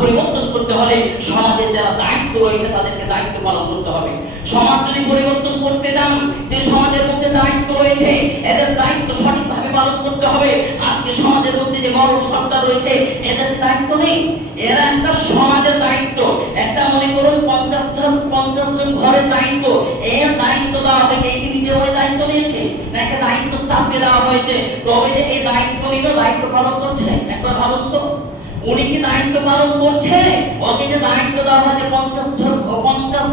পরিবর্তন করতে হলে সমাজের যারা দায়িত্ব রয়েছে তাদেরকে দায়িত্ব পালন করতে হবে। সমাজ যদি পরিবর্তন করতে চান, যে সমাজের মধ্যে দায়িত্ব রয়েছে এদের দায়িত্ব সঠিকভাবে পালন করতে হবে। আজকে সমাজের মধ্যে যে মরল সত্তা রয়েছে এদের দায়িত্ব নেই, এরা একটা সমাজের দায়িত্ব, একটা মনে করুন 50 জন ঘরের দায়িত্ব, এর দায়িত্ব দেওয়া হয়েছে, এই নিজে ওই দায়িত্ব নিয়েছে না একটা দায়িত্ব চাপিয়ে দেওয়া হয়েছে, তবে যে এই দায়িত্ব নিল দায়িত্ব পালন করছে? একবার ভাবুন তো, উনি কি দায়িত্ব পালন করছে? ওকে যে দায়িত্ব দেওয়া হয়েছে 50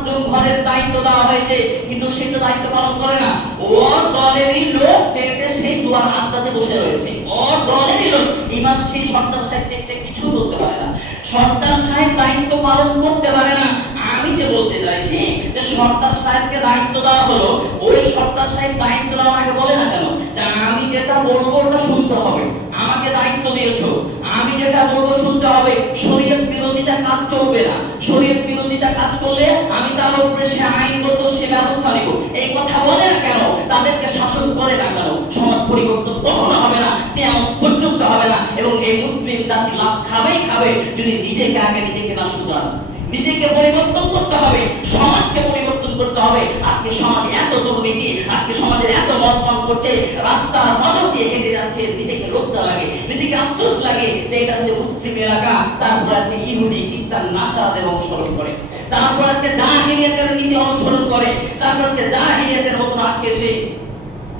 জন ঘরের দায়িত্ব দেওয়া হয়েছে, কিন্তু সে তো দায়িত্ব পালন করে না। ওর দলেরই লোক চেটে সেই জুয়ার আড্ডাতে বসে রয়েছে, ওর দলেরই লোক। ইমাম সেই সর্দার সাহেব দেখছে কিছু বলতে পারে না, সর্দার সাহেব দায়িত্ব পালন করতে পারে না। আমি যে বলতে চাইছি যে সর্দার সাহেবকে দায়িত্ব দেওয়া হলো, ওই সর্দার সাহেব দায়িত্ব দেওয়া আগে বলে না কেন যে আমি যেটা বলবো ওটা শুনতে হবে, আমাকে দায়িত্ব দিয়েছো, আমি যেটা বলবো শুনতে হবে, শরীয়ত বিরোধিতা কাজ চলবে না, শরীয়ত বিরোধিতা কাজ করলে আমি তার উপরে সে আইনগত সে ব্যবস্থা নিব, এই কথা বলে না কেন? তাদেরকে শাসন করে না কেন? সমাজ পরিবর্তন কখনো হবে না, কিয়ামত পর্যন্ত হবে না। এবং এই মুসলিম জাতি লাভ খাবেই খাবে যদি নিজেকে আগে নিজেকে না শুধরান। নিজেকে পরিবর্তন করতে হবে, সমাজকে পরিবর্তন করতে হবে। আজকে সমাজে এত দুর্নীতি, আজকে সমাজে এত মদপান করছে, রাস্তার মদক দিয়ে হেঁটে যাচ্ছে, নিজেকে লজ্জা লাগে, নিজেকে আফসোস লাগে যে এটা হচ্ছে মুসলিম এলাকা। তারপর আজকে ইহুদি খ্রিস্টান নাসারাদের অনুসরণ করে, তারপর আজকে জাহিলিয়াতের নীতি অনুসরণ করে, তারপর আজকে জাহিলিয়াতের মতন আজকে সে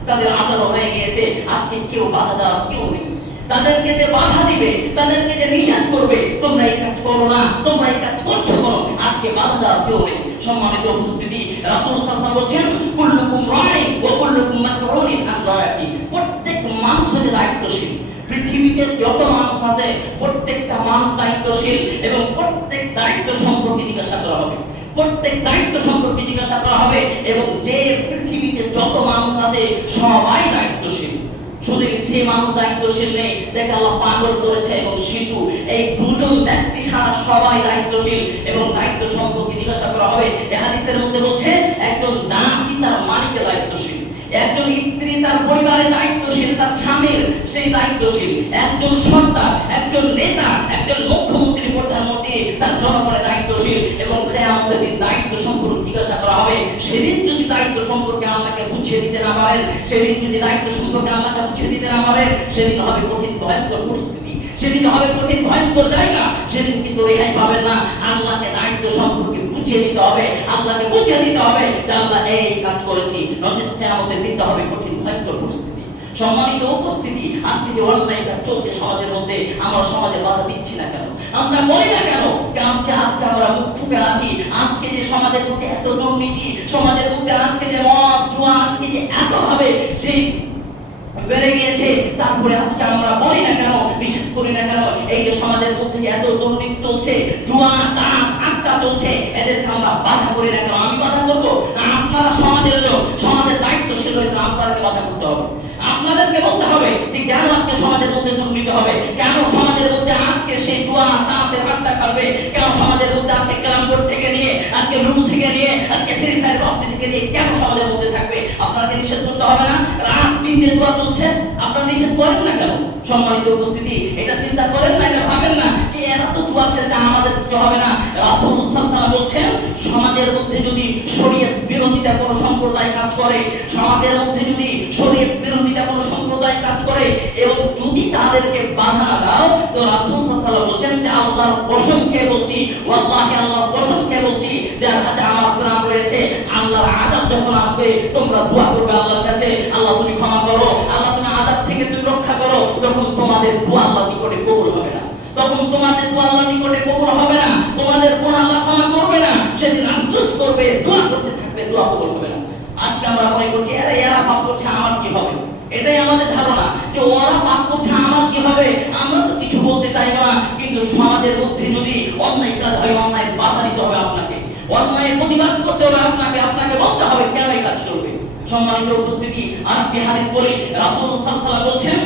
তাদের আচরণ হয়ে গিয়েছে। আজকে কেউ বাধা দেওয়ার কেউ নেই, তাদেরকে যে বাধা দিবে, তাদেরকে যে নিষেধ করবে তোমরা এই কাজ করো না, তোমরা এই কাজ করছো করো, আজকে বাধা দেওয়ার কেউ নেই। সম্মানিত উপস্থিতি, রাসূল সাল্লাল্লাহু আলাইহি ওয়াসাল্লাম বলেন কুল্লুকুম রাঈন ওয়া কুল্লুকুম মাসউলুন আন রাঈয়াতি। প্রত্যেক মানুষ হচ্ছে দায়িত্বশীল, পৃথিবীতে যত মানুষ আছে প্রত্যেকটা মানুষ দায়িত্বশীল, এবং প্রত্যেক দায়িত্ব সম্পর্কে জিজ্ঞাসা করা হবে, প্রত্যেক দায়িত্ব সম্পর্কে জিজ্ঞাসা করা হবে। এবং যে পৃথিবীতে যত মানুষ আছে সবাই দায়িত্বশীল, শুধু সেই মানুষ দায়িত্বশীল নেই দেখে আল্লাহ পাগল করেছে এবং শিশু, এই দুজন ব্যক্তি ছাড়া সবাই দায়িত্বশীল এবং দায়িত্ব সম্পর্কে জিজ্ঞাসা করা হবে। এই হাদিসের মধ্যে বলছে একজন দাসী তার মালিকের দায়িত্বশীল, একজন স্ত্রী তার পরিবারের দায়িত্বশীল, তার স্বামীর সেই দায়িত্বশীল, একজন সর্দার, একজন নেতা, একজন মুখ্যমন্ত্রী, প্রধানমন্ত্রী তার জনগণের দায়িত্বশীল। এবং কিয়ামতের দিন দায়িত্ব সম্পর্কে জিজ্ঞাসা করা হবে। সেদিন যদি দায়িত্ব সম্পর্কে আল্লাহকে বুঝিয়ে দিতে না পারেন, সেদিন যদি দায়িত্ব সম্পর্কে আল্লাহকে বুঝিয়ে দিতে না পারেন, সেদিন হবে কঠিন ভয়ঙ্কর পরিস্থিতি, সেদিন হবে কঠিন ভয়ঙ্কর জায়গা, সেদিন কিন্তু রেহাই পাবেন না। আল্লাহকে দায়িত্ব সম্পর্কে বুঝিয়ে দিতে হবে, আল্লাহকে বুঝিয়ে দিতে হবে যে আল্লাহ এই কাজ করেছি, নচেত কিয়ামতের দিনটা হবে কঠিন ভয়ঙ্কর পরিস্থিতি। সম্মানিত উপস্থিতি, আজকে যে অন্যায়টা চলছে সমাজের মধ্যে, আমরা সমাজে বাধা দিচ্ছি না কেন? আমরা বলি না কেন? আজকে আমরা মুখ চুপে আছি। আজকে যে সমাজের মধ্যে এত দুর্নীতি, সমাজের মধ্যে আজকে যে মদ জুয়া আজকে যে এত ভাবে সেই বেড়ে গিয়েছে, তারপরে আজকে আমরা বলি না কেন, নিষেধ করি না কেন? এই যে সমাজের মধ্যে এত দুর্নীতি চলছে, জুয়া তাস আড্ডা চলছে, এদেরকে আমরা বাধা করি না কেন? আমি বাধা করবো না? আপনারা সমাজের লোক, সমাজের দায়িত্বশীল রয়েছে, আপনাদেরকে বাধা করতে হবে, আপনাদেরকে বলতে হবে যে কেন আজকে সমাজের মধ্যে দুর্নীতি হবে, কেন সমাজের মধ্যে আজকে সেই জুয়া তাসের আড্ডা খাবে, কেন সমাজের মধ্যে আজকে ক্যারাম বোর্ড থেকে নিয়ে, আজকে লুডু থেকে নিয়ে, আজকে ফ্রি ফায়ার পাবজি থেকে নিয়ে কেন সমাজের মধ্যে থাকবে? আপনাকে নিষেধ করতে হবে না? রাত দিন যে জুয়া চলছে আপনারা নিষেধ করেন না কেন? সম্মানিত উপস্থিতি, এটা চিন্তা করেন না, এটা ভাবেন না যে এরা তো জুয়া খেলছে আমাদের কিছু হবে না। রাসূল সাল্লাল্লাহু আলাইহি ওয়াসাল্লাম বলছেন সমাজের মধ্যে যদি শরীয়ত বিরোধিতা কোনো সম্প্রদায় কাজ করে, সমাজের মধ্যে যদি শরীয়ত বিরোধিতা কোনো সম্প্রদায় কাজ করে এবং যদি তাদেরকে বাধা না দাও, তো রাসূল সাল্লাল্লাহু আলাইহি ওয়াসাল্লাম বলছেন যে আল্লাহর কসম খেয়ে বলছি, ওয়াল্লাহি আল্লাহর কসম খেয়ে বলছি, যার হাতে আমার কোরআন রয়েছে, আল্লাহর আযাব যখন আসবে তোমরা দোয়া করবে আল্লাহর কাছে, আল্লাহ তুমি ক্ষমা করো, আল্লাহ তুমি আযাব থেকে তুমি রক্ষা করো। তখন তোমাদের দোয়া আল্লাহর নিকটে কবুল হবে না, তখন তোমাদের দোয়া আল্লাহর নিকটে কবুল হবে না, তোমাদের কোন আল্লাহ ক্ষমা করবে না, সেদিন আফসোস করবে, দোয়া করতে থাকবে, দোয়া কবুল হবে না। আজকে আমরা মনে করছি এরা পাপ করছে আমার কি হবে, এটাই আমাদের ধারণা যে ওরা পাপ করছে আমার কি হবে, আমরা তো কিছু বলতে চাইবো না। কিন্তু সমাজের মধ্যে যদি অন্যায় কাজ হয়, অন্যায় বাধা দিতে হবে আপনাকে, অন্যায়ের প্রতিবাদ করতে হবে আপনাকে, আপনাকে বলতে হবে কেন এই কাজ চলবে। সম্মানিত উপস্থিতি, আজকে হাদিস বলি, রাসূল সাল্লাল্লাহু আলাইহি ওয়াসাল্লাম বলছেন,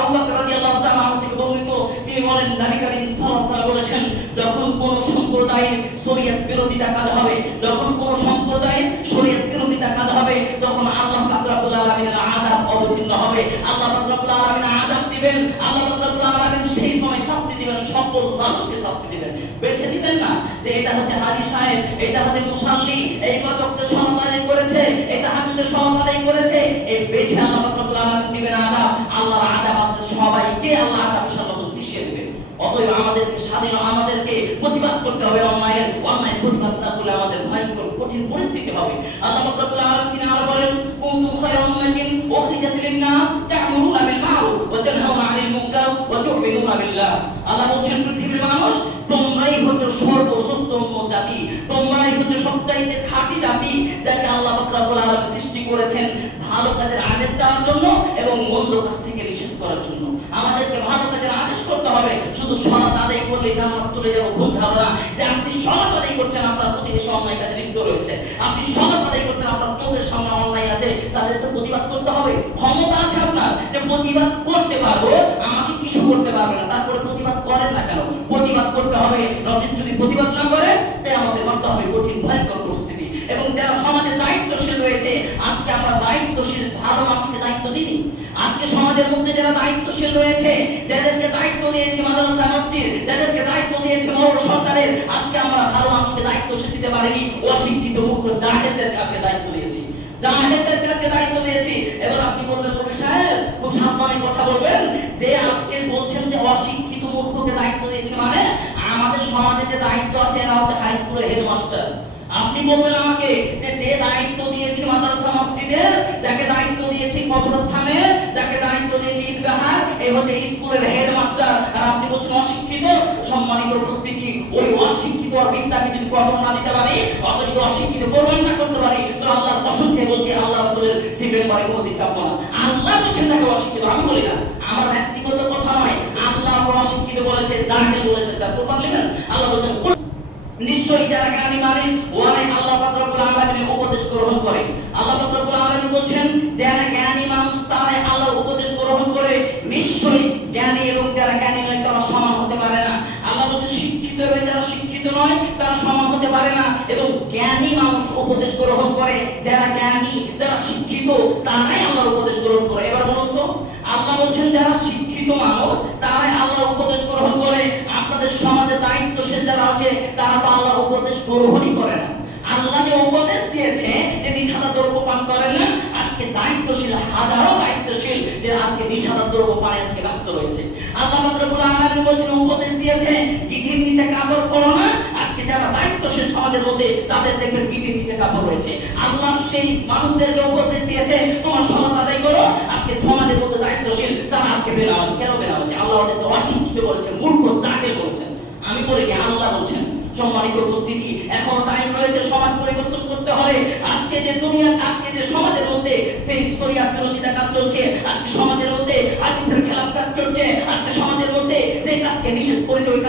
আবু বকর রাদিয়াল্লাহু তাআলা থেকে বর্ণিত, তিনি বলেন নবী করিম সাল্লাল্লাহু আলাইহি ওয়াসাল্লাম বলেছেন, যখন কোন সম্প্রদায়ের শরীয়ত বিরোধিতা কাজ হবে, যখন কোন সম্প্রদায়ের শরীয়ত বিরোধিতা কাজ হবে, তখন আল্লাহ পাক রব্বুল আলামিনের আযাব অবতীর্ণ হবে, আল্লাহ পাক রব্বুল আলামিন আযাব দিবেন, আল্লাহ পাক রব্বুল আলামিন সেই সময় শাস্তি দিবেন সকল মানুষকে। শাস্তি দিবেন। বেছে দিবেন না যে এটা হচ্ছে হাজী সাহেব, এটা হচ্ছে মুসাল্লি, এই ওয়াক্তে সালাত আদায় করেছে, এটা হাজুতে সালাত আদায় করেছে, এই বেছে আল্লাহ রাব্বুল আলামিন দিবেন আযাব। আল্লাহর আযাব আমাদের সবাইকে আল্লাহ বিশাল মতো পিছিয়ে দিবেন। অতএব আমাদেরকে স্বাধীন, আমাদেরকে প্রতিবাদ করতে হবে। অন্যায়ের প্রতিবাদ না করলে আমাদের ভয়ঙ্কর কঠিন পরিস্থিতি হবে। আল্লাহ রাব্বুল আলামিন তিনি আরো বলেন, কুনতুম খায়রা উম্মাতিন উখরিজাত লিন-নাস তা'মুরুনা বিল মা'রুফ ওয়া তানহাউনা 'আনিল মুনকার ওয়া তু'মিনুনা বিল্লাহ। আল্লাহ বলেন, পৃথিবীর মানুষ তোমরাই হচ্ছে সর্বশ্রেষ্ঠ জাতি, তোমরাই হচ্ছে সবচাইতে খাঁটি জাতি, যাকে আল্লাহ রাব্বুল আলামিন সৃষ্টি করেছেন ভালো কাজের আদেশ দেওয়ার জন্য এবং মন্দ কাজ থেকে নিষেধ করার জন্য। আমাদেরকে ভালো কাজের আদেশ করতে হবে। শুধু সালাত আদায় করলে জান্নাত চলে যাব ভুল ধারণা। যে আপনি সালাত আদায় করছেন, আপনার প্রতিবেশী অন্যায় কাজে লিপ্ত রয়েছে, আপনি সালাত আদায় করছেন, আপনার চোখের সামনে অন্যায় আছে, তাদের তো প্রতিবাদ করতে হবে। ক্ষমতা আছে আপনার যে প্রতিবাদ করতে পারবো, আমাকে কিছু করতে পারবে না, তারপরে প্রতিবাদ করেন না কেন? প্রতিবাদ করতে হবে। নজির যদি প্রতিবাদ না করে, তাই আমাদের করতে হবে কঠিন ভয়ঙ্কর পরিস্থিতি। এবং যারা সমাজে দায়িত্বশীল রয়েছে, আজকে আমরা দায়িত্বশীল ভালো মানুষকে দায়িত্ব দিই। আজকে সমাজের মধ্যে যারা দায়িত্বশীল রয়েছে, যাদেরকে দায়িত্ব দিয়েছে মাদ্রাসা মসজিদ, যাদেরকে দায়িত্ব দিয়েছে বড় সরকারের, আজকে আমরা ভালো মানুষকে দায়িত্বশীল দিতে পারিনি। অশিক্ষিত মূর্খ জাহেলদের কাছে দায়িত্ব দিয়েছি, জাহেলদের কাছে দায়িত্ব দিয়েছি। এবার আপনি বলবেন, কবি সাহেব খুব সাবধানে কথা বলবেন, যে আজকে বলছেন যে অশিক্ষিত মূর্খকে দায়িত্ব দিয়েছে, মানে আমাদের সমাজে যে দায়িত্ব আছে এরা হচ্ছে হাইস্কুলের হেডমাস্টার। আপনি বলবেন আমাকে যে যে দায়িত্ব দিয়েছি মাদ্রাসা মসজিদের, যাকে দায়িত্ব দিয়েছি কবরস্থানের, যাকে দায়িত্ব দিয়েছি ঈদগাহের, এই হচ্ছে স্কুলের হেডমাস্টার, আর আপনি বলছেন অশিক্ষিত। সম্মানিত উপস্থিতি, ওই অশিক্ষিত আর বিদ্যাকে যদি কবর না দিতে পারি, অত যদি অশিক্ষিত প্রমাণ না করতে পারি, তো আল্লাহর কসম খেয়ে বলছি আল্লাহ রাসূলের সিবেন বাড়ি কোনোদিন চাপবো না। আল্লাহ বলছেন তাকে অশিক্ষিত, আমি বলি না, আমার ব্যক্তিগত কথা নয়। আল্লাহ অশিক্ষিত বলেছে, জাহেল বলেছে, তার প্রমাণ নেবেন। আল্লাহ বলছেন নিশ্চয়ই যারা জ্ঞানী মানে ওরাই আল্লাহ পাক রব্বুল আলামিনের উপদেশ গ্রহণ করে। আল্লাহ পাক রব্বুল আলামিন বলেন, যারা জ্ঞানী মানুষ তারাই আল্লাহর উপদেশ গ্রহণ করে। নিশ্চয়ই জ্ঞানী এবং যারা জ্ঞানী নয় তারা সমান হতে পারে না। আল্লাহ বলেন শিক্ষিত এবং যারা শিক্ষিত নয় তারা সমান হতে পারে না। এবং জ্ঞানী মানুষ উপদেশ গ্রহণ করে, যারা জ্ঞানী যারা শিক্ষিত তারাই আল্লাহর উপদেশ গ্রহণ করে। এবার বলুন তো, আল্লাহ বলেন যারা শিক্ষিত মানুষ তারাই আল্লাহর উপদেশ গ্রহণ করে। আপনাদের সমাজে দায়িত্বশীল যারা আছে তারা তো আল্লাহর উপদেশ গ্রহণই করে না। আল্লাহ যে উপদেশ দিয়েছে যে নিষাদা দ্রব্য পান করেন না, আজকে দায়িত্বশীল হাজারো দায়িত্বশীল যে আজকে নিষাদা দ্রব্য পানে আজকে ব্যস্ত রয়েছে। আল্লাহ রাব্বুল আলামিন বলেছেন উপদেশ দিয়েছে গিটির নিচে কাপড় পরো না। আজকে যারা দায়িত্বশীল সমাজের মধ্যে তাদের দেখবেন গিটির নিচে কাপড় রয়েছে। আল্লাহ সেই মানুষদেরকে উপদেশ দিয়েছে তোমার সালাত আদায় করো। আজকে সমাজের মধ্যে দায়িত্বশীল তারা আজকে বেনামাজি। কেন বেনামাজি? আল্লাহ ওদেরকে অশিক্ষিত বলেছেন, মূর্খ জাহেল বলেছেন। আমি বলিনি, আল্লাহ বলছেন। সম্মানিত উপস্থিতি, এখন টাইম রয়েছে সমাজ পরিবর্তন করতে হবে। আজকে যে দুনিয়া, আজকে যে সমাজের মধ্যে সেই শরিয়াত বিরোধিতা কাজ চলছে, আজকে সমাজের মধ্যে হাদিসের খেলাফ কাজ চলছে, আজকে সমাজের মধ্যে যে কাজকে নিষেধ করে ওই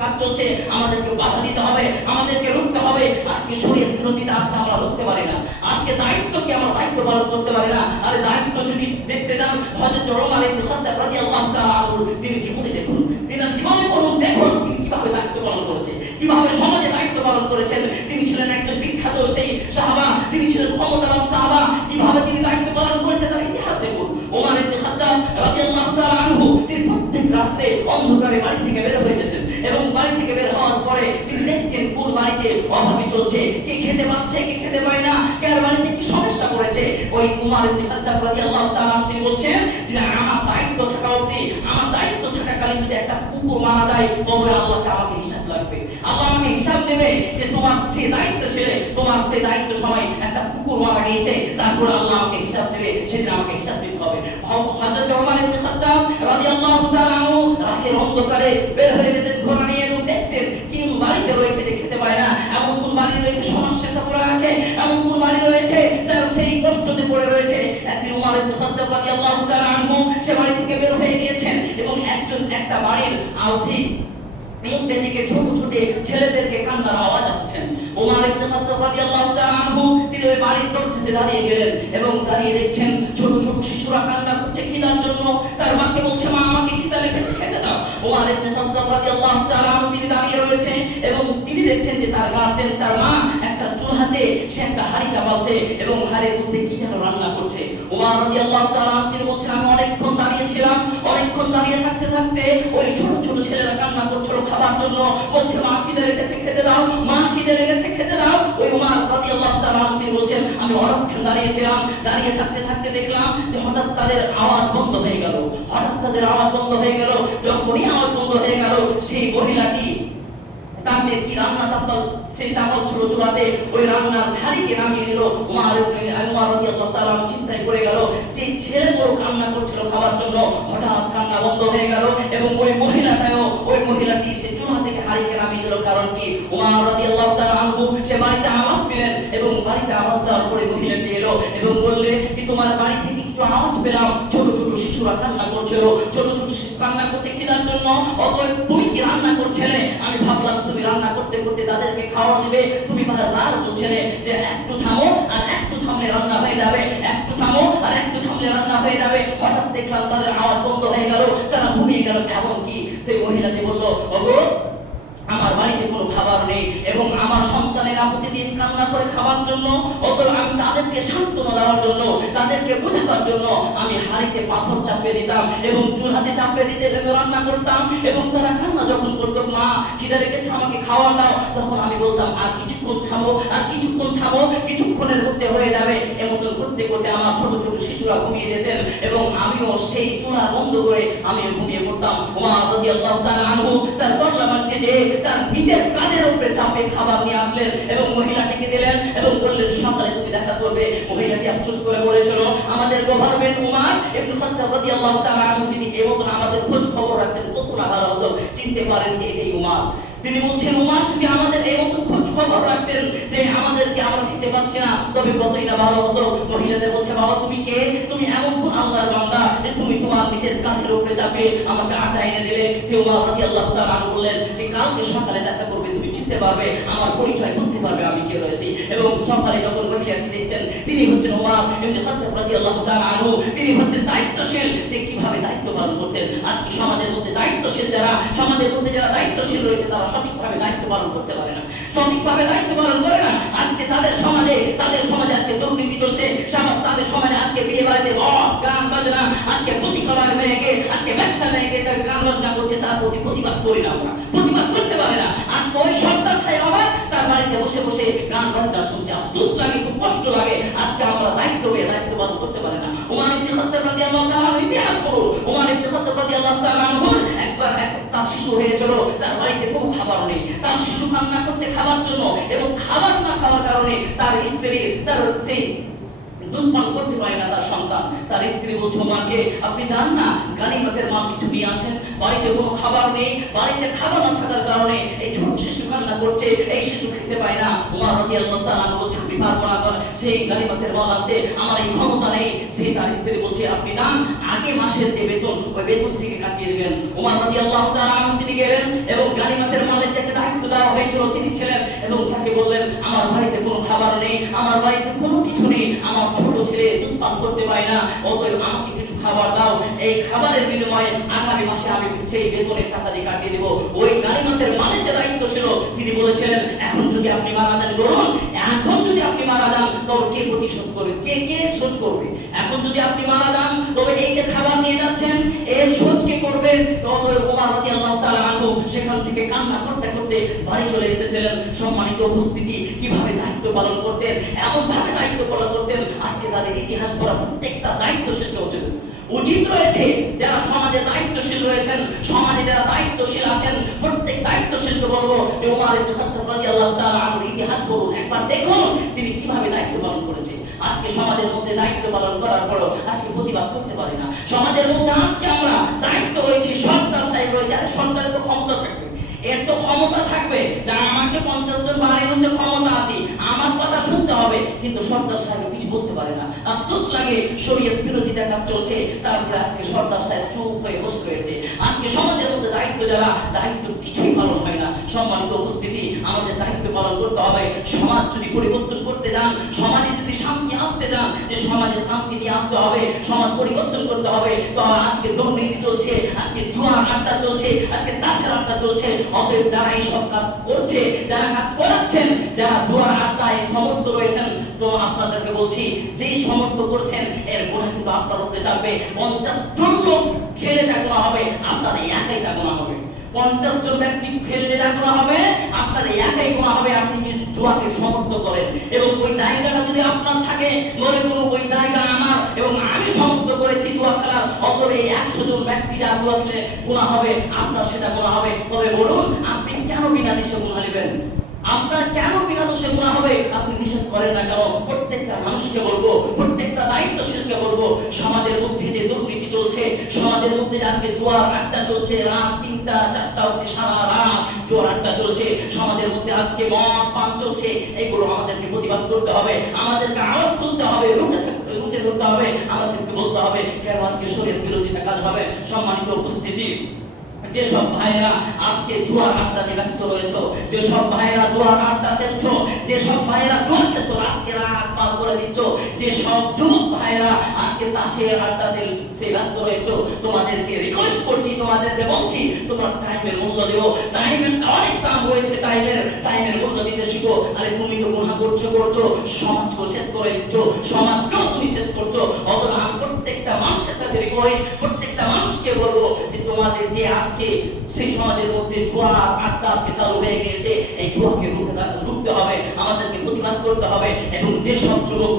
কাজ চলছে, আমাদেরকে বাধা দিতে হবে, আমাদেরকে রুখতে হবে। আজকে শরিয়াত বিরোধিতা আজকে আমরা রুখতে পারি না। আজকে দায়িত্বকে আমরা দায়িত্ব পালন করতে পারি না। আর দায়িত্ব যদি দেখতে যান, হযরত ওমর ইবনে খাত্তাব রাদিয়াল্লাহু তাআলা আনহু তিনি জীবনে দেখুন, তিনি জীবনে পড়ুন, দেখুন তিনি কিভাবে দায়িত্ব পালন করেছে, কিভাবে সমাজে দায়িত্ব পালন করেছেন। তিনি ছিলেন একজন বিখ্যাত সেই সাহাবা, তিনি ছিলেন ক্ষমতাবান সাহাবা। কিভাবে তিনি দায়িত্ব পালন করেছেন তার ইতিহাস দেখুন। ওমর ইবনে খাত্তাব রাদিয়াল্লাহু তাআলা আনহু তিনি প্রত্যেক রাতে অন্ধকারে বাড়ি থেকে বের হয়ে যেতেন এবং বাড়ি থেকে বের হওয়ার পরে তিনি দেখতেন কোন বাড়িতে অভাবী চলছে, কে খেতে পাচ্ছে, কে খেতে পায় না, কার বাড়িতে কি সমস্যা করেছে। ওই ওমর ইবনে খাত্তাব রাদিয়াল্লাহু তাআলা আনহু তিনি বলছেন যে আমার দায়িত্ব থাকা অবধি, আমার দায়িত্ব থাকাকালীন যদি একটা কুকুর মারা যায় তবে আল্লাহকে আমাকে হিসাব লাগবে। আল্লাহ আমাকে হিসাব নেবে যে তোমার যে দায়িত্ব ছেড়ে তোমার সেই দায়িত্ব সময় একটা কুকুর মারা গিয়েছে, তারপর আল্লাহ আমাকে হিসাব দেবে, সেদিন আমাকে হিসাব দিতে হবে। হযরত ওমর ইবনে খাত্তাব রাদিয়াল্লাহু তাআলা আনহু রাতের অন্ধকারে বের হয়ে যেতেন ঘোড়া নিয়ে এবং দেখতেন কোন বাড়িতে রয়েছে যে খেতে পায় না, এমন কোন বাড়ি রয়েছে সমস্যাতে পড়ে আছে, এমন কোন বাড়ি রয়েছে তার সেই কষ্টতে পড়ে রয়েছে। একদিন ওমর ইবনে খাত্তাব রাদিয়াল্লাহু তাআলা আনহু সে বাড়ি থেকে বের হয়ে গিয়েছেন এবং একটা বাড়ির আওসি মধ্যে থেকে ছোট ছোট ছেলেদেরকে কান্নার আওয়াজ আসছেন। ওমর ইবনে খাত্তাব রাদিয়াল্লাহু তাআলা আনহু তিনি ওই বাড়ির দরজাতে দাঁড়িয়ে গেলেন এবং দাঁড়িয়ে দেখছেন ছোট ছোট শিশুরা কান্না করছে খিদার জন্য। তার মাকে বলছে, মা আমাকে খিদা লেগেছে, খেতে দাও। ওমর ইবনে খাত্তাব রাদিয়াল্লাহু তাআলা আনহু তিনি দাঁড়িয়ে রয়েছে এবং তিনি দেখছেন যে তার গার্জেন, তার মা একটা চুলাতে সে একটা হাড়ি চাপাচ্ছে এবং হাড়ির মধ্যে কি যেন রান্না করছে। ওমর রাদিয়াল্লাহু তাআলা আনহু তিনি বলছেন, আমি অনেকক্ষণ দাঁড়িয়ে ছিলাম, অনেকক্ষণ অনেকক্ষণ দাঁড়িয়ে থাকতে থাকতে ওই ছোট ছোট ছেলেরা কান্না করছিল খাবার জন্য, বলছে মা খিদে লেগেছে খেতে দাও, মা খিদে লেগেছে খেতে দাও। ওই উমর রাদিয়াল্লাহু তাআলা আনহু তিনি বলছেন আমি অনেকক্ষণ দাঁড়িয়েছিলাম, দাঁড়িয়ে থাকতে থাকতে দেখলাম যে হঠাৎ তাদের আওয়াজ বন্ধ হয়ে গেল, হঠাৎ তাদের আওয়াজ বন্ধ হয়ে গেল। যখনই আওয়াজ বন্ধ হয়ে গেল সেই মহিলাটি তাদের কি রান্না চাপাল, সেই চাপাল ছোট চুলাতে ওই রান্নার হাড়িকে নামিয়ে দিল। উমর রাদিয়াল্লাহু তাআলা চিন্তায় পড়ে গেল যে ছেলেগুলো কান্না করছিল খাবার জন্য, হঠাৎ কান্না বন্ধ হয়ে গেল এবং ওই মহিলাটি সে চুলা থেকে হাড়িকে নামিয়ে দিল। কারণ কি উমর রাদিয়াল্লাহু তাআলা আনহু সে বাড়িতে আওয়াজ দিলেন এবং বাড়িতে আওয়াজ দেওয়ার পরে মহিলাটি এলো এবং বললে কি তোমার বাড়ি থেকে একটু আওয়াজ পেলাম, ছোট ছোট শিশুরা কান্না করছিল, ছোট ছোট শিশু কান্না করছে খিদার জন্য, অতএব তুমি কি রান্না করছিলে? আমি ভাবলাম তুমি রান্না করতে করতে তাদেরকে খাওয়া দিবে, তুমি বারবার বলছিলে যে একটু থামো আর একটু থামলে রান্না হয়ে যাবে, একটু থামো আর একটু থামলে রান্না হয়ে যাবে। হঠাৎ দেখলাম তাদের আওয়াজ বন্ধ হয়ে গেল, তারা ঘুমিয়ে গেল। এমন কি সেই মহিলাটি বলল ওগো আমার বাড়িতে কোনো খাবার নেই এবং আমার সন্তানেরা প্রতিদিন কান্না করে খাবার জন্য, অতএব আমি তাদেরকে সান্ত্বনা দেওয়ার জন্য, তাদেরকে বোঝাবার জন্য আমি হাড়িতে পাথর চাপিয়ে দিতাম এবং চুলাতে চাপিয়ে দিতে রান্না করতাম এবং তারা কান্না যখন করতো মা খিদে লেগেছে আমাকে খাওয়া দাও, তখন আমি বলতাম আর কিছুক্ষণ থামো, আর কিছুক্ষণ থামো, কিছুক্ষণের মধ্যে হয়ে যাবে। এমন করতে করতে আমার ছোট ছোট শিশুরা ঘুমিয়ে যেতেন এবং আমিও সেই চুলা বন্ধ করে আমিও ঘুমিয়ে পড়তাম। উমর রাদিয়াল্লাহু তাআলা আনহু তার পার্লামেন্টে যে তার নিজের কাঁধের উপরে চাপে খাবার নিয়ে আসলেন এবং মহিলাটিকে দিলেন এবং বললেন সকালে তুমি দেখা করবে। মহিলাটি আফসোস করে বলেছিল আমাদের গভর্নমেন্ট উমর ইবনে খাত্তাব রাদিয়াল্লাহু তাআলা আনহু যদি এমন আমাদের খোঁজ খবর রাখতেন কত না ভালো হতো, চিনতে পারেন যে এটাই উমর। তিনি বলছেন উমর যদি আমাদের এই মতো খোঁজ খবর রাখতেন যে আমাদেরকে আমরা খেতে পাচ্ছি না তবে কতই না ভালো হতো। মহিলাদের বলছে বাবা তুমি কে? তুমি এমন কোন আল্লাহর বান্দা যে তুমি তোমার নিজের কাঁধের উপরে চাপে আমাকে আটা এনে দিলে? সে উমর রাদিয়াল্লাহু তাআলা আনহু বললেন যে কালকে সকালে দেখা করবে, তুমি চিনতে পারবে, আমার পরিচয় বুঝতে পারবে আমি কে রয়েছি। এবং সকালে যখন মহিলাটি দেখছেন তিনি হচ্ছেন উমর ইবনে খাত্তাব রাদিয়াল্লাহু তাআলা আনহু, তিনি হচ্ছেন দায়িত্বশীল, যে কিভাবে দায়িত্ব পালন করতেন। আর কি সমাজের মধ্যে দায়িত্বশীল যারা, সমাজের মধ্যে যারা দায়িত্বশীল রয়েছে তারা সঠিকভাবে দায়িত্ব পালন করতে পারে না, সঠিকভাবে দায়িত্ব পালন করে না। আজকে তাদের সমাজে আজকে দুর্নীতি চলছে, তাদের সমাজে আজকে বিয়ে বাড়িতে গান বাজনা, আজকে প্রতিকলার মেয়েকে, আজকে ব্যবসা মেয়েকে সে গান বাজনা করছে, তার প্রতি প্রতিবাদ করি না আমরা, প্রতিবাদ করতে পারে না। আর ওই সন্তান সাহেব আবার তার বাড়িতে বসে বসে গান বাজনা শুনছে, আফসোস লাগে, খুব কষ্ট লাগে। আজকে আমরা দায়িত্ব পালন করতে পারে না। উমর ইবনে খাত্তাব রাদিয়াল্লাহু তাআলা ইতিহাস পড়ুন। উমর ইবনে খাত্তাব রাদিয়াল্লাহু তাআলা একবার তার শিশু হয়েছিল, তার বাড়িতে কোনো খাবার নেই, তার শিশু কান্না করতে খাবার জন্য এবং খাবার না খাওয়ার কারণে তার স্ত্রী তার সেই দুধ পান করতে পারে না তার সন্তান। তার স্ত্রী বলছে ওমরকে আপনি যান না গানিমতের মাল কিছু নিয়ে আসেন, বাড়িতে কোনো খাবার নেই, বাড়িতে খাবার না থাকার কারণে এই ছোট শিশু কান্না করছে, এই শিশু খেতে পায় না। উমর রাদিয়াল্লাহু তাআলা বলছে আপনি পারবো না সেই গানিমতের মাল আনতে, আমার এই ক্ষমতা নেই। সেই তার স্ত্রী বলছে আপনি যান আগে মাসের যে বেতন ওই বেতন থেকে কাটিয়ে দিবেন। উমর রাদিয়াল্লাহু তাআলা তিনি গেলেন এবং গানিমতের মালের যাকে দায়িত্ব দেওয়া হয়েছিল তিনি ছিলেন এবং তাকে বললেন আমার বাড়িতে কোনো খাবার নেই, আমার বাড়িতে কোনো কিছু নেই, আমার ছোট ছেলে দুধ পান করতে পায় না, অতএব আমাকে কিছু খাবার দাও, এই খাবারের বিনিময়ে আগামী মাসে আমি সেই বেতনের টাকা দিয়ে কাটিয়ে দেব। ওই গানিমতের মালের যে দায়িত্ব ছিল তিনি বলেছিলেন এখন যদি আপনি মারা যান বলুন, এখন যদি আপনি মারা যান তবে কে প্রতিশোধ করবে, কে শোধ করবে? এখন যদি আপনি মারা যান তবে এই যে খাবার নিয়ে যাচ্ছেন এর শোধ কে করবে? অতএব ওমর রাদিয়াল্লাহু তাআলা আনহু সেখান থেকে কান্না করতে করতে বাড়ি চলে এসেছিলেন। সম্মানিত উপস্থিতি, কিভাবে দায়িত্ব পালন করতেন, এমন ভাবে দায়িত্ব পালন করতেন আজকে তাদের ইতিহাস পড়া প্রত্যেকটা দায়িত্বশীল উচিত রয়েছে। যারা সমাজে দায়িত্বশীল রয়েছেন, সমাজে যারা দায়িত্বশীল আছেন, প্রত্যেক দায়িত্বশীলকে বলবো যে ওমর ইবনে খাত্তাব রাদিয়াল্লাহু তাআলা আনহুর ইতিহাস পড়ুন, একবার দেখুন তিনি কিভাবে দায়িত্ব পালন করেছে। আজকে সমাজের মধ্যে দায়িত্ব পালন করার পরও আজকে প্রতিবাদ করতে পারি না। সমাজের মধ্যে আজকে আমরা দায়িত্ব রয়েছে, সরকার সাহেব রয়েছে, আরে সরকারের তো ক্ষমতা থাকবে, এর তো ক্ষমতা থাকবে যা আমাকে 50 জন বাহিনীর যে ক্ষমতা আছে আমার কথা শুনতে হবে, কিন্তু সরকার সাহেব কিছু বলতে পারে না। আফসোস লাগে শরীয়ত বিরোধিতা কাজ চলছে, তারপরে আজকে সরকার সাহেব চুপ হয়ে বসে রয়েছে। আজকে সমাজের মধ্যে দায়িত্ব যারা, দায়িত্ব কিছুই পালন হয় না। সম্মানিত উপস্থিতি, আমাদের দায়িত্ব পালন করতে হবে। সমাজ যদি পরিবর্তন করতে যান, সমাজে যদি শান্তি আসতে আসতে চান যে সমাজে শান্তি নিয়ে আসতে হবে, সমাজ পরিবর্তন করতে হবে, তো আজকে দুর্নীতি চলছে, আজকে জুয়ার আড্ডা চলছে, আজকে তাসের আড্ডা চলছে। অতএব যারা এই সব কাজ করছে, যারা কাজ করাচ্ছেন, যারা জুয়ার আড্ডায় সমর্থ রয়েছেন, তো আপনাদেরকে বলছি যেই সমর্থ করছেন এর গুণা কিন্তু আপনার উপরে যাবে। 50 জন লোক খেলে দেখো হবে, আপনার একাই দেখো হবে। 50 জন ব্যক্তি খেলে দেখো হবে, আপনার একাই গুণা হবে। আপনি যদি জুয়াকে সমর্থ করেন এবং ওই জায়গাটা যদি আপনার থাকে, মনে করুন ওই জায়গা আমার এবং আমি সমর্থ করেছি জুয়া খেলার, অতএব 100 জন ব্যক্তি যা জুয়া খেলে গুণা হবে, আপনার সেটা গুণা হবে। তবে বলুন আপনি কেন বিনা দোষে গুণা নেবেন? আপনার কেন বিনা দোষে গুনাহ হবে? আপনি নিষেধ করেন না কেন? প্রত্যেকটা মানুষকে বলবো, প্রত্যেকটা দায়িত্বশীলকে বলবো, সমাজের মধ্যে যে দুর্নীতি চলছে, সমাজের মধ্যে আজকে জুয়ার আড্ডা চলছে, রাত 3টা 4টা অবধি সারা রাত জুয়ার আড্ডা চলছে, সমাজের মধ্যে আজকে মদ পান চলছে, এগুলো আমাদেরকে প্রতিবাদ করতে হবে, আমাদেরকে আওয়াজ তুলতে হবে, রুটে ধরতে হবে, আমাদেরকে বলতে হবে কেন আজকে শরীয়ত বিরোধিতা কাজ হবে। সম্মানিত উপস্থিতি, যেসব ভাইরা আজকে জুয়ার আড্ডাতে ব্যস্ত রয়েছে, যেসব ভাইরা জুয়ার আড্ডা খেলছো, যেসব ভাইরা জুয়া খেলছো, রাতকে রাত পার করে দিচ্ছ, যেসব যুবক ভাইরা আজকে তাসের আড্ডাতে ব্যস্ত রয়েছে, তোমাদেরকে রিকোয়েস্ট করছি, তোমাদেরকে বলছি, তোমরা টাইমের মূল্য দিও। টাইমের অনেক দাম রয়েছে, টাইমের মূল্য দিতে শিখো। আরে তুমি তো গুনাহ করছো, সমাজকে শেষ করে দিচ্ছ, সমাজকেও তুমি শেষ করছো। অতএব আমি প্রত্যেকটা মানুষের কাছে রিকোয়েস্ট, প্রত্যেকটা মানুষকে বলবো যে তোমাদের যে আজকে সেই সমাজের মধ্যে জুয়া আড্ডা চালু হয়ে গিয়েছে, এই জুয়াকে রুখতে হবে, আমাদেরকে প্রতিবাদ করতে হবে। এবং যেসব যুবক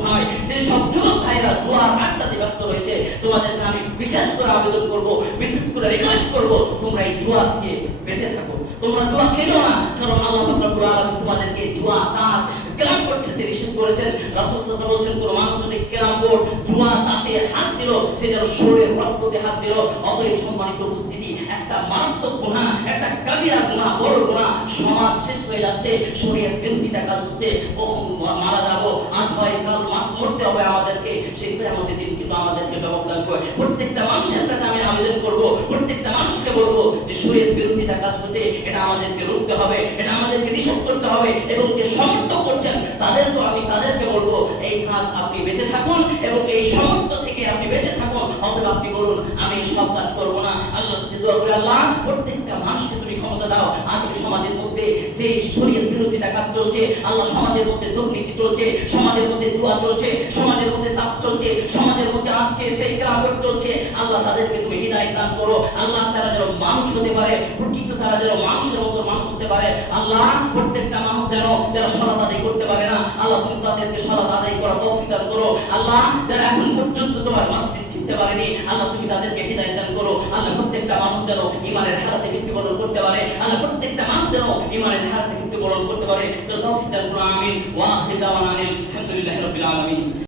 ভাইরা জুয়ার আড্ডাতে ব্যস্ত রয়েছে, তোমাদেরকে আমি বিশেষ করে আবেদন করব, বিশেষ করে রিকোয়েস্ট করব, তোমরা এই জুয়া থেকে বেঁচে থাকো, তোমরা জুয়া খেলো না। কারণ আল্লাহ রাব্বুল আলামিন তোমাদেরকে জুয়া তাস ক্যারাম বোর্ড খেলতে নিষেধ করেছেন। রাসূল সাল্লাল্লাহু আলাইহি ওয়াসাল্লাম বলেছেন কোন মানুষ যদি ক্যারাম বোর্ড জুয়া তাসে হাত দিল, সে যেন শরীরে রক্ততে হাত দিল। অতএব সম্মানিত উপস্থিতি, একটা মারাত্মক গুনাহ, একটা কাবিরা গুনাহ, বড় গুনাহ, সমাজ শেষ হয়ে যাচ্ছে, শরীয়ত বিরোধিতা কাজ হচ্ছে, কখন মারা যাব, আজ হয় কাল মরতে হবে আমাদেরকে, সেটাই আমাদের দিন কিন্তু আমাদেরকে ব্যবহার করে। প্রত্যেকটা মানুষের কাছে আমি আবেদন করব, প্রত্যেকটা মানুষকে বলবো যে শরীয়ত বিরোধিতা কাজ হচ্ছে, এটা আমাদেরকে রুখতে হবে, এটা আমাদেরকে নিষেধ করতে হবে। এবং যে সমর্থ করছেন তাদেরকে বলবো এই কাজ আপনি বেঁচে থাকুন এবং এই সমর্থ থেকে আপনি বেঁচে থাকুন। অতএব আপনি বলুন আমি সব কাজ করব না। আল্লাহ দোয়া করে, আল্লাহ প্রত্যেকটা মানুষকে তুমি ক্ষমতা দাও। আজকে সমাজের মধ্যে যে শরীয়ত বিরোধিতা কাজ চলছে, আল্লাহ সমাজের মধ্যে দুর্নীতি চলছে, সমাজের মধ্যে জুয়া চলছে, সমাজের মধ্যে তাস চলছে, সমাজের মধ্যে আজকে সেই ক্রাফট চলছে, আল্লাহ তাদেরকে তুমি হিদায়াত দান করো। আল্লাহ তারা যেন মানুষ হতে পারে, প্রকৃত তারা যেন মানুষের মতো মানুষ হতে পারে। আল্লাহ প্রত্যেকটা মানুষ যেন যারা সালাত আদায় করতে পারে না, আল্লাহ তুমি তাদেরকে সালাত আদায় করার তৌফিক দান করো। আল্লাহ যারা এখন পর্যন্ত তোমার মসজিদ চিনতে পারেনি, আল্লাহ তুমি তাদেরকে হিদায়াত দান করো। আল্লাহ প্রত্যেকটা মানুষ যেন ঈমানের হারাতে মৃত্যুবরণ করতে পারে, আল্লাহ প্রত্যেকটা মানুষ যেন ঈমানের হারাতে মৃত্যুবরণ করতে পারে। তো তৌফিক দান করো, আমিন। ওয়া আখিরু দাওয়ানা আলহামদুলিল্লাহি রাব্বিল আলামিন।